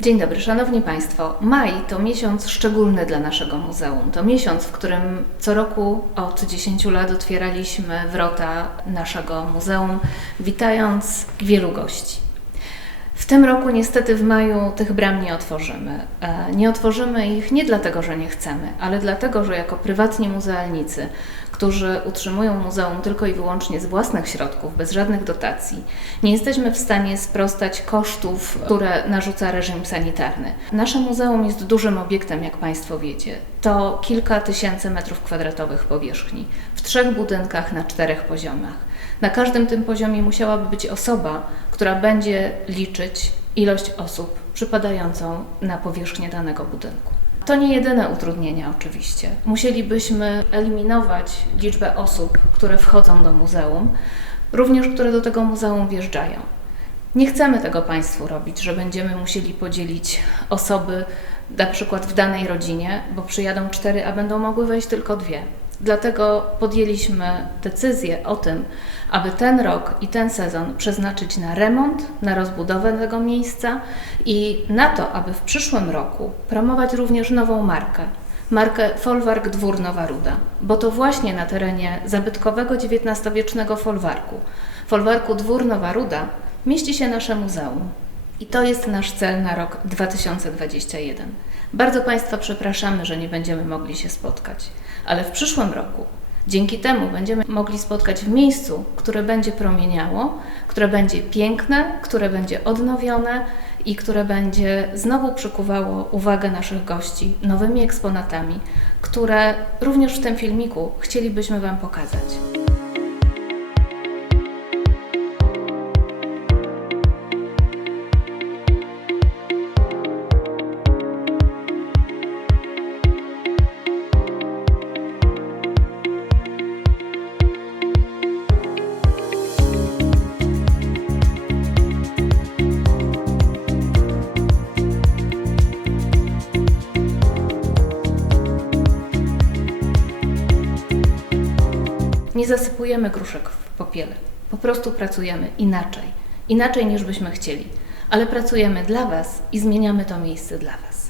Dzień dobry, Szanowni Państwo. Maj to miesiąc szczególny dla naszego muzeum. To miesiąc, w którym co roku od 10 lat otwieraliśmy wrota naszego muzeum, witając wielu gości. Tym roku niestety w maju tych bram nie otworzymy. E, Nie otworzymy ich nie dlatego, że nie chcemy, ale dlatego, że jako prywatni muzealnicy, którzy utrzymują muzeum tylko i wyłącznie z własnych środków, bez żadnych dotacji, nie jesteśmy w stanie sprostać kosztów, które narzuca reżim sanitarny. Nasze muzeum jest dużym obiektem, jak Państwo wiecie. To kilka tysięcy metrów kwadratowych powierzchni w trzech budynkach na czterech poziomach. Na każdym tym poziomie musiałaby być osoba, która będzie liczyć ilość osób przypadającą na powierzchnię danego budynku. To nie jedyne utrudnienia, oczywiście. Musielibyśmy eliminować liczbę osób, które wchodzą do muzeum, również które do tego muzeum wjeżdżają. Nie chcemy tego Państwu robić, że będziemy musieli podzielić osoby na przykład w danej rodzinie, bo przyjadą cztery, a będą mogły wejść tylko dwie. Dlatego podjęliśmy decyzję o tym, aby ten rok i ten sezon przeznaczyć na remont, na rozbudowę tego miejsca i na to, aby w przyszłym roku promować również nową markę. Markę Folwark Dwór Nowa Ruda, bo to właśnie na terenie zabytkowego XIX-wiecznego folwarku, folwarku Dwór Nowa Ruda, mieści się nasze muzeum. I to jest nasz cel na rok 2021. Bardzo Państwa przepraszamy, że nie będziemy mogli się spotkać, ale w przyszłym roku dzięki temu będziemy mogli spotkać w miejscu, które będzie promieniało, które będzie piękne, które będzie odnowione i które będzie znowu przykuwało uwagę naszych gości nowymi eksponatami, które również w tym filmiku chcielibyśmy Wam pokazać. Nie zasypujemy gruszek w popiele. Po prostu pracujemy inaczej. Inaczej niż byśmy chcieli. Ale pracujemy dla Was i zmieniamy to miejsce dla Was.